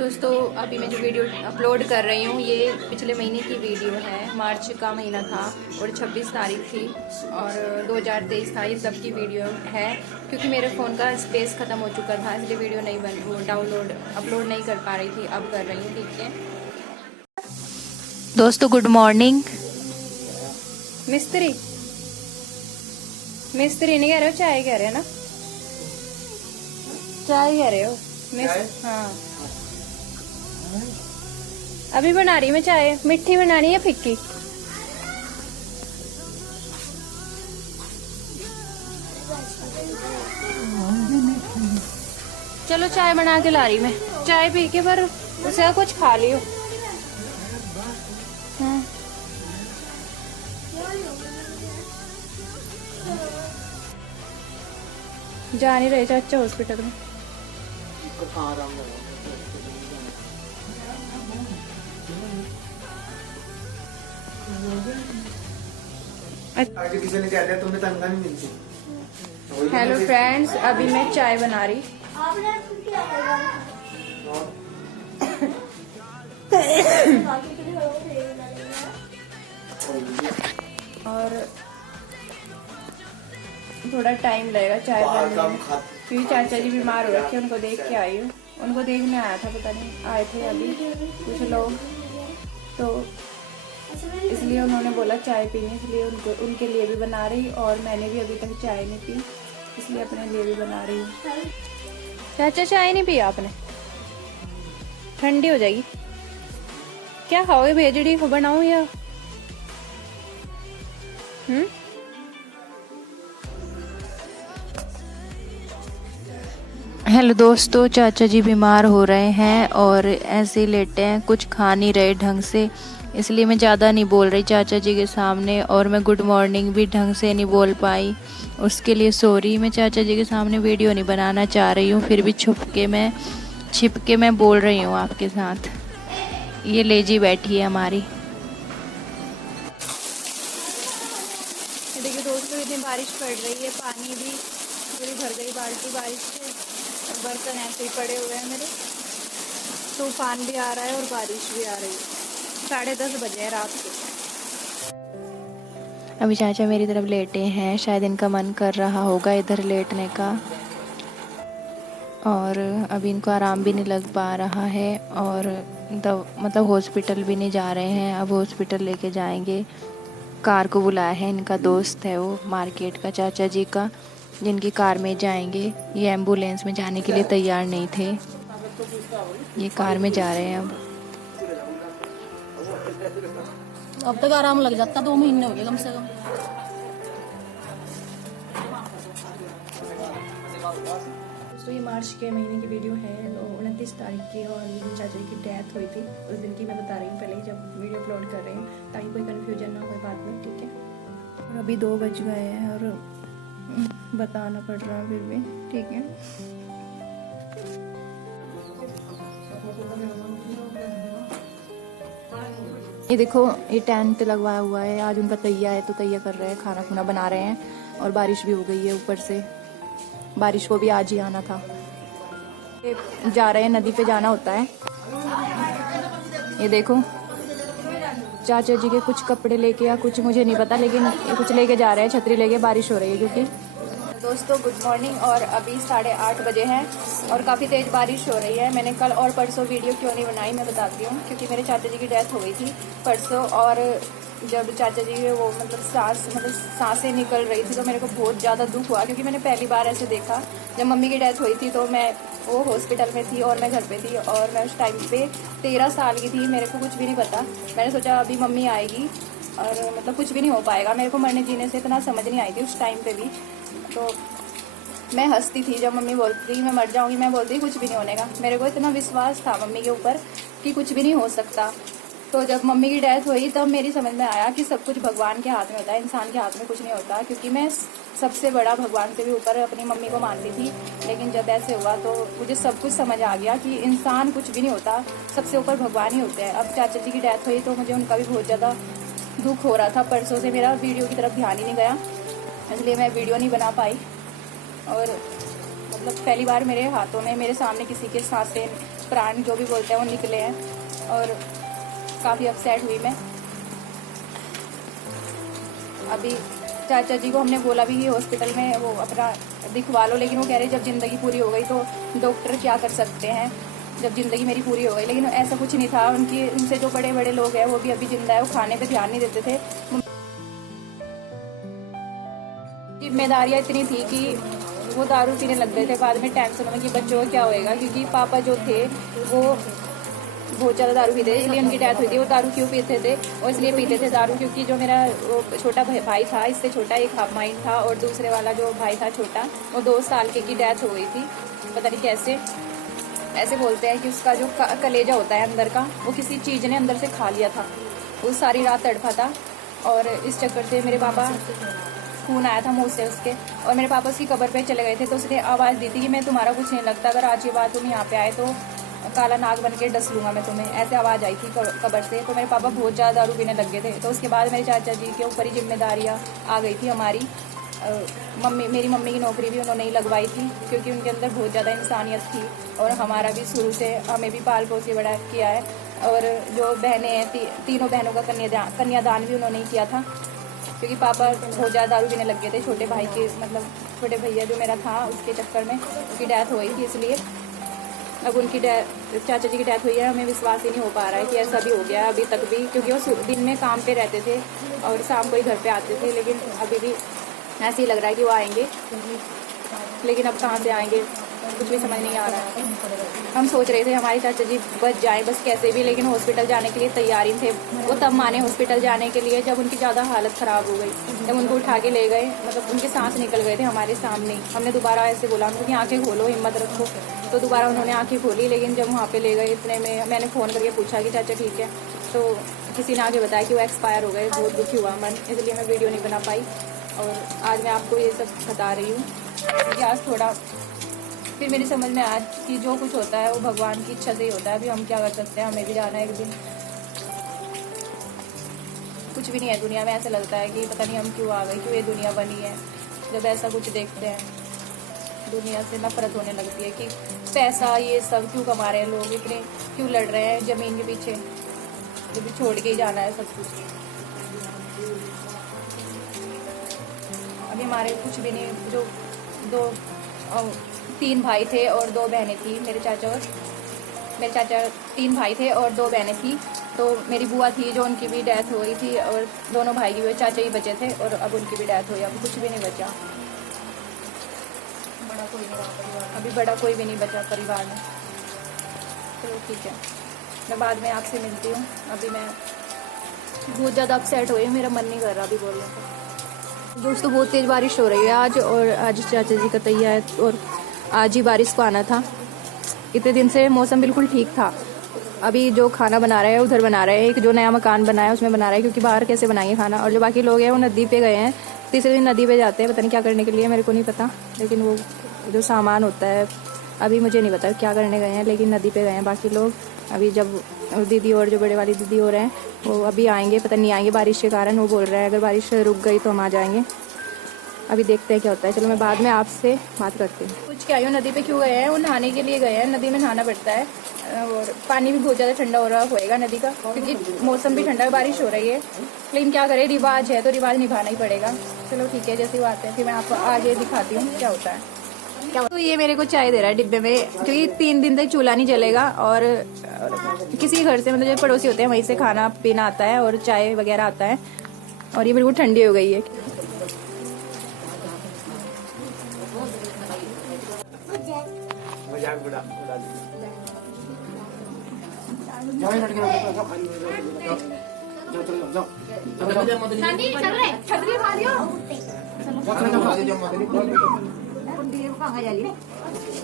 दोस्तों अभी मैं जो वीडियो अपलोड कर रही हूँ ये पिछले महीने की वीडियो है। मार्च का महीना था और 26 तारीख थी और 2023 था, ये तब की वीडियो है। क्योंकि मेरे फ़ोन का स्पेस ख़त्म हो चुका था इसलिए वीडियो नहीं अपलोड नहीं कर पा रही थी। अब कर रही हूँ, ठीक है दोस्तों। Good morning. मिस्त्री नहीं कह रहे हो, चाय कह रहे हो ना? चाय कह रहे हो? हाँ, अभी बना रही मैं चाय। मीठी बनानी है फिक्की? चलो चाय बना के ला रही मैं। चाय पी के पर उसे कुछ खा लियो। हाँ। जा नहीं रहे चाचा हॉस्पिटल में। हेलो फ्रेंड्स, अभी मैं चाय बना रही। और थोड़ा टाइम लगेगा चाय बनाने में क्योंकि चाचा जी बीमार हो रखे, उनको देख के आई हूँ। उनको देखने आया था, पता नहीं आए थे अभी कुछ लोग, तो इसलिए उन्होंने बोला चाय पीनी, इसलिए उनके लिए भी बना रही। और मैंने भी अभी तक चाय नहीं पी, इसलिए अपने लिए भी बना रही हूँ। चाचा चाय नहीं पी आपने? ठंडी हो जाएगी। क्या खाओगे, भेजड़ी को बनाऊं या हेलो दोस्तों, चाचा जी बीमार हो रहे हैं और ऐसे ही लेटे हैं, कुछ खा नहीं रहे ढंग से, इसलिए मैं ज़्यादा नहीं बोल रही चाचा जी के सामने। और मैं गुड मॉर्निंग भी ढंग से नहीं बोल पाई, उसके लिए सॉरी। मैं चाचा जी के सामने वीडियो नहीं बनाना चाह रही हूँ, फिर भी छिप के मैं बोल रही हूँ आपके साथ। ये लेजी बैठी है हमारी। देखिए दोस्तों, इतनी बारिश पड़ रही है, पानी भी पूरी भर गई बाल्टी बारिश से, और बर्तन ऐसे ही पड़े हुए हैं मेरे। तूफान भी आ रहा है और बारिश भी आ रही है। 10:30 बजे हैं रात के। अभी चाचा मेरी तरफ लेटे हैं, शायद इनका मन कर रहा होगा इधर लेटने का, और अभी इनको आराम भी नहीं लग पा रहा है। और मतलब हॉस्पिटल भी नहीं जा रहे हैं, अब हॉस्पिटल लेके जाएंगे। कार को बुलाया है, इनका दोस्त है वो मार्केट का, चाचा जी का, जिनकी कार में जाएंगे। ये एम्बुलेंस में जाने के लिए तैयार नहीं थे, ये कार में जा रहे हैं। अब तक आराम लग जाता, 2 महीने हो गए कम से कम। दोस्तों ये मार्च के महीने की वीडियो है, 29 तारीख की, और चाचा जी की डेथ हुई थी उस दिन की मैं बता रही हूँ पहले ही, जब वीडियो अपलोड कर रही हूँ, ताकि कोई कन्फ्यूजन ना हो बाद में, ठीक है। और अभी 2 बज गए हैं और बताना पड़ रहा है फिर भी, ठीक है। ये देखो, ये टेंट लगवाया हुआ है, आज उनका तैया है तो तैया कर रहे हैं, खाना खुना बना रहे हैं। और बारिश भी हो गई है ऊपर से, बारिश को भी आज ही आना था। जा रहे हैं, नदी पे जाना होता है। ये देखो चाचा जी के कुछ कपड़े लेके या कुछ मुझे नहीं पता, लेकिन ये कुछ लेके जा रहे हैं, छतरी लेके, बारिश हो रही है क्योंकि। दोस्तों गुड मॉर्निंग, और अभी 8:30 बजे हैं और काफ़ी तेज़ बारिश हो रही है। मैंने कल और परसों वीडियो क्यों नहीं बनाई मैं बताती हूँ, क्योंकि मेरे चाचा जी की डेथ हो गई थी परसों, और जब चाचा जी के वो मतलब सांसें निकल रही थी तो मेरे को बहुत ज़्यादा दुख हुआ, क्योंकि मैंने पहली बार ऐसे देखा। जब मम्मी की डेथ हुई थी तो मैं वो हॉस्पिटल में थी और मैं घर पे थी, और मैं उस टाइम पे 13 साल की थी, मेरे को कुछ भी नहीं पता। मैंने सोचा अभी मम्मी आएगी और मतलब कुछ भी नहीं हो पाएगा, मेरे को मरने जीने से इतना समझ नहीं आई थी उस टाइम पे भी। तो मैं हंसती थी जब मम्मी बोलती थी मैं मर जाऊंगी, मैं बोलती कुछ भी नहीं होने का। मेरे को इतना विश्वास था मम्मी के ऊपर कि कुछ भी नहीं हो सकता। तो जब मम्मी की डेथ हुई तब मेरी समझ में आया कि सब कुछ भगवान के हाथ में होता है, इंसान के हाथ में कुछ नहीं होता। क्योंकि मैं सबसे बड़ा भगवान से भी ऊपर अपनी मम्मी को मानती थी, लेकिन जब ऐसे हुआ तो मुझे सब कुछ समझ आ गया कि इंसान कुछ भी नहीं होता, सबसे ऊपर भगवान ही होते हैं। अब चाचा जी की डेथ हुई तो मुझे उनका भी बहुत ज़्यादा दुख हो रहा था। परसों से मेरा वीडियो की तरफ ध्यान ही नहीं गया, इसलिए मैं वीडियो नहीं बना पाई। और मतलब पहली बार मेरे हाथों में, मेरे सामने किसी के सांसें प्राण जो भी बोलते हैं वो निकले हैं और काफ़ी अपसेट हुई मैं। अभी चाचा जी को हमने बोला भी कि हॉस्पिटल में वो अपना दिखवा लो, लेकिन वो कह रहे जब ज़िंदगी पूरी हो गई तो डॉक्टर क्या कर सकते हैं, जब ज़िंदगी मेरी पूरी हो गई। लेकिन ऐसा कुछ नहीं था। उनसे जो बड़े बड़े लोग हैं वो भी अभी जिंदा है, वो खाने पे ध्यान नहीं देते थे। जिम्मेदारियाँ इतनी थी कि वो दारू पीने लग गए थे बाद में टेंशन में कि बच्चों को क्या होएगा, क्योंकि पापा जो थे वो बहुत ज़्यादा दारू पीते थे, इसलिए उनकी डेथ हुई थी। वो दारू क्यों पीते थे, और इसलिए पीते थे दारू क्योंकि जो मेरा वो छोटा भाई था, इससे छोटा एक हाफ माइंड था, और दूसरे वाला जो भाई था छोटा, वो 2 साल के की डेथ हो गई थी। पता नहीं कैसे, ऐसे बोलते हैं कि उसका जो कलेजा होता है अंदर का, वो किसी चीज़ ने अंदर से खा लिया था। वो सारी रात तड़फा था और इस चक्कर से मेरे पापा खून आया था मुँह से उसके, और मेरे पापा उसकी कब्र पे चले गए थे। तो उसने आवाज़ दी थी कि मैं तुम्हारा कुछ नहीं लगता, अगर आज के बाद तुम यहाँ पे आए तो काला नाग बन के डस लूँगा मैं तुम्हें, ऐसे आवाज़ आई थी कब्र से। तो मेरे पापा बहुत ज़्यादा दारू पीने लग गए थे। तो उसके बाद मेरे चाचा जी के ऊपर ही जिम्मेदारियाँ आ गई थी हमारी। मेरी मम्मी की नौकरी भी उन्होंने ही लगवाई थी, क्योंकि उनके अंदर बहुत ज़्यादा इंसानियत थी, और हमारा भी शुरू से हमें भी पाल पोस के बड़ा किया है। और जो बहनें हैं, तीनों बहनों का कन्यादान भी उन्होंने ही किया था, क्योंकि पापा बहुत ज़्यादा दारू पीने लग गए थे। छोटे भाई के मतलब छोटे भैया जो मेरा था उसके चक्कर में उसकी डेथ हो गई थी, इसलिए अब उनकी चाचा जी की डेथ हुई है। हमें विश्वास ही नहीं हो पा रहा है कि ऐसा भी हो गया अभी तक भी, क्योंकि वो दिन में काम पे रहते थे और शाम को ही घर पे आते थे। लेकिन अभी भी ऐसे ही लग रहा है कि वो आएंगे, लेकिन अब कहाँ से आएंगे कुछ भी समझ नहीं आ रहा है। हम सोच रहे थे हमारे चाचा जी बच जाएं बस कैसे भी, लेकिन हॉस्पिटल जाने के लिए तैयार ही थे। वो तब माने हॉस्पिटल जाने के लिए जब उनकी ज़्यादा हालत ख़राब हो गई, जब उनको उठा के ले गए, मतलब उनके सांस निकल गए थे हमारे सामने ही। हमने दोबारा ऐसे बोला उनको कि आँखें खोलो, हिम्मत रखो, तो दोबारा उन्होंने आँखें खोली। लेकिन जब वहाँ पर ले गए इतने में मैंने फ़ोन करके पूछा कि चाचा ठीक है, तो किसी ने आगे बताया कि वो एक्सपायर हो गए। बहुत दुखी हुआ मन, इसलिए मैं वीडियो नहीं बना पाई, और आज मैं आपको ये सब बता रही हूँ। क्योंकि आज थोड़ा फिर मेरी समझ में आया कि जो कुछ होता है वो भगवान की इच्छा से ही होता है। अभी हम क्या कर सकते हैं, हमें भी जाना है एक दिन। कुछ भी नहीं है दुनिया में, ऐसा लगता है कि पता नहीं हम क्यों आ गए, क्यों ये दुनिया बनी है। जब ऐसा कुछ देखते हैं दुनिया से नफरत होने लगती है कि पैसा ये सब क्यों कमा रहे हैं लोग, इतने क्यों लड़ रहे हैं ज़मीन के पीछे, जब छोड़ के ही जाना है सब कुछ। अभी हमारे कुछ भी नहीं, जो 3 भाई थे और 2 बहनें थी। मेरे चाचा 3 भाई थे और 2 बहनें थी। तो मेरी बुआ थी जो उनकी भी डेथ हो गई थी, और दोनों भाई की भी, चाचा ही बचे थे, और अब उनकी भी डेथ हुई। अब कुछ भी नहीं बचा, अभी बड़ा कोई भी नहीं बचा परिवार में। तो ठीक है, मैं बाद में आपसे मिलती हूँ। अभी मैं बहुत ज़्यादा अपसेट हुई, मेरा मन नहीं कर रहा अभी बोलने का। दोस्तों बहुत तेज़ बारिश हो रही है आज, और आज चाचा जी का तैयार है, और आज ही बारिश को आना था। इतने दिन से मौसम बिल्कुल ठीक था। अभी जो खाना बना रहे हैं उधर बना रहे हैं, एक जो नया मकान बना है उसमें बना रहे हैं, क्योंकि बाहर कैसे बनाएंगे खाना। और जो बाकी लोग हैं वो नदी पे गए हैं, तीसरे दिन नदी पे जाते हैं, पता नहीं क्या करने के लिए, मेरे को नहीं पता। लेकिन वो जो सामान होता है अभी मुझे नहीं पता क्या करने गए हैं, लेकिन नदी पे गए हैं बाकी लोग। अभी जब दीदी और जो बड़े वाली दीदी हो रहे हैं वो अभी आएंगे, पता नहीं आएंगे बारिश के कारण। वो बोल रहे हैं अगर बारिश रुक गई तो हम आ जाएंगे। अभी देखते हैं क्या होता है। चलो मैं बाद में आपसे बात करती हूँ। कुछ क्या हो, नदी पे क्यों गए हैं, वो नहाने के लिए गए हैं। नदी में नहाना पड़ता है, और पानी भी बहुत ज़्यादा ठंडा हो रहा होएगा नदी का, क्योंकि मौसम भी ठंडा है, बारिश हो रही है। लेकिन क्या करें, रिवाज है तो रिवाज निभाना ही पड़ेगा। चलो ठीक है, जैसे वो आते हैं फिर मैं आपको आगे दिखाती हूँ क्या होता है। तो ये मेरे को चाय दे रहा है डिब्बे में, क्योंकि 3 दिन तक चूल्हा नहीं जलेगा। और किसी घर से, मतलब जो पड़ोसी होते हैं वहीं से खाना पीना आता है और चाय वगैरह आता है। और ये बिल्कुल ठंडी हो गई है।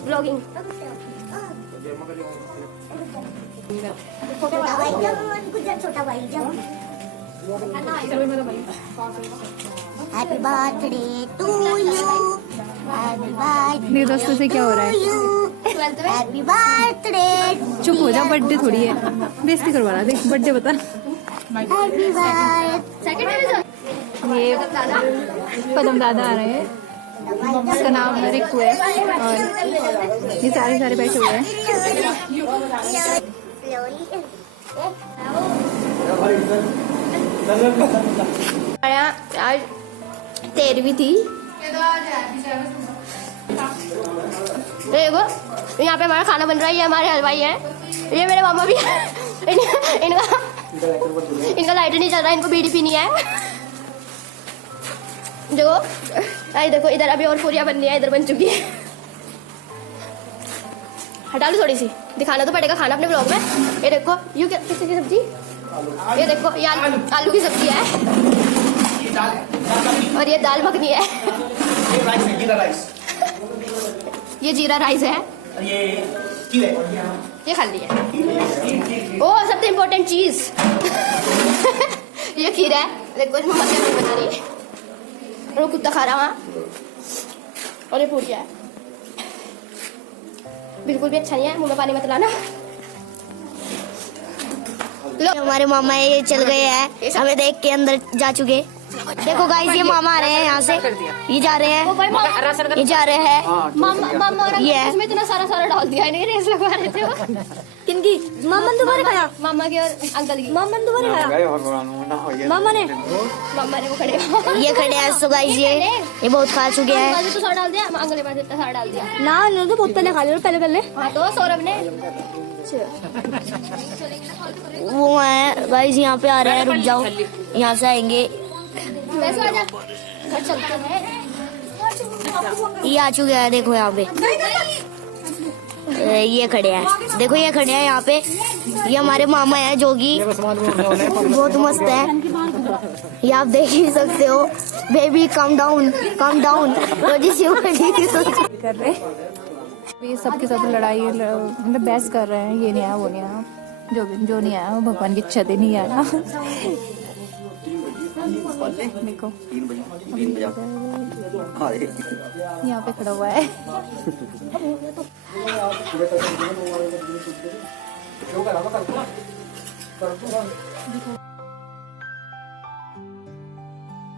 ब्लॉगिंग छोटा भाई happy birthday to you, happy birthday. दोस्तों से क्या हो रहा है, हैप्पी बर्थडे। चुप हो जा, बर्थडे थोड़ी है, बेइज्जती करवा रहा। देख बर्थडे बता। Happy birthday. ये पदम दादा आ रहे हैं, इसका नाम रिक्कू है और ये सारे बैठे हुए हैं। आज 13वीं थी। देखो यहाँ पे हमारा खाना बन रहा है। ये हमारे हलवाई है, ये मेरे मामा भी है। इनका लाइटर नहीं चल रहा, इनको बीड़ी पीनी है। देखो आई देखो इधर अभी और पूरियां बन रही है, इधर बन चुकी है। हटा लो थोड़ी सी, दिखाना तो पड़ेगा खाना अपने ब्लॉग में। ये देखो यू क्या किसी की सब्जी, ये देखो ये आलू की सब्जी है और ये दाल मखनी है। ये जीरा राइस है, ये खा लिया। ओ सबसे इम्पोर्टेंट चीज ये खीर है। देखो इसमें मक्खन नहीं बना रही है और वो कुत्ता खा रहा वहाँ। और ये पूरिया है, बिल्कुल भी अच्छा नहीं है, मुंह में पानी मत लाना। हमारे मामा ये चल गए हैं, हमें देख के अंदर जा चुके। देखो गाइस ये मामा आ रहे हैं यहाँ से, ये जा रहे हैं, ये जा रहे हैं। मामा ये है। इसमें इतना सारा डाल दिया, इन्हें रेस लगवा रहे थे वो। किनकी? मामा ने दोबारा खाया, मामा की और अंकल की। मामा ने दोबारा खाया, मामा ने वो खड़े ये खड़े हैं। सो गाइस ये बहुत खा चुके हैं अंकल ने तो सारा डाल दिया, अंकल के पास इतना सारा डाल दिया ना, इन्होंने तो बहुत पहले खा लिया, पहले हाँ। तो सौरभ ने वो है गाइस यहाँ पे आ रहे हैं। रुक जाओ, यहाँ से आएंगे, वैसे आ जा, घर चलते हैं। ये आ चुके हैं। देखो यहाँ पे ये खड़े हैं, देखो ये खड़े हैं यहाँ पे। ये हमारे मामा हैं जो कि बहुत मस्त है, ये आप देख ही सकते हो। बेबी कम डाउन कर रहे हैं। ये सबके सब लड़ाई मतलब बहस कर रहे हैं, ये नहीं आया वो नहीं आया, जो नहीं आया वो भगवान की इच्छा से नहीं आया। देखो यहाँ पे खड़ा हुआ है।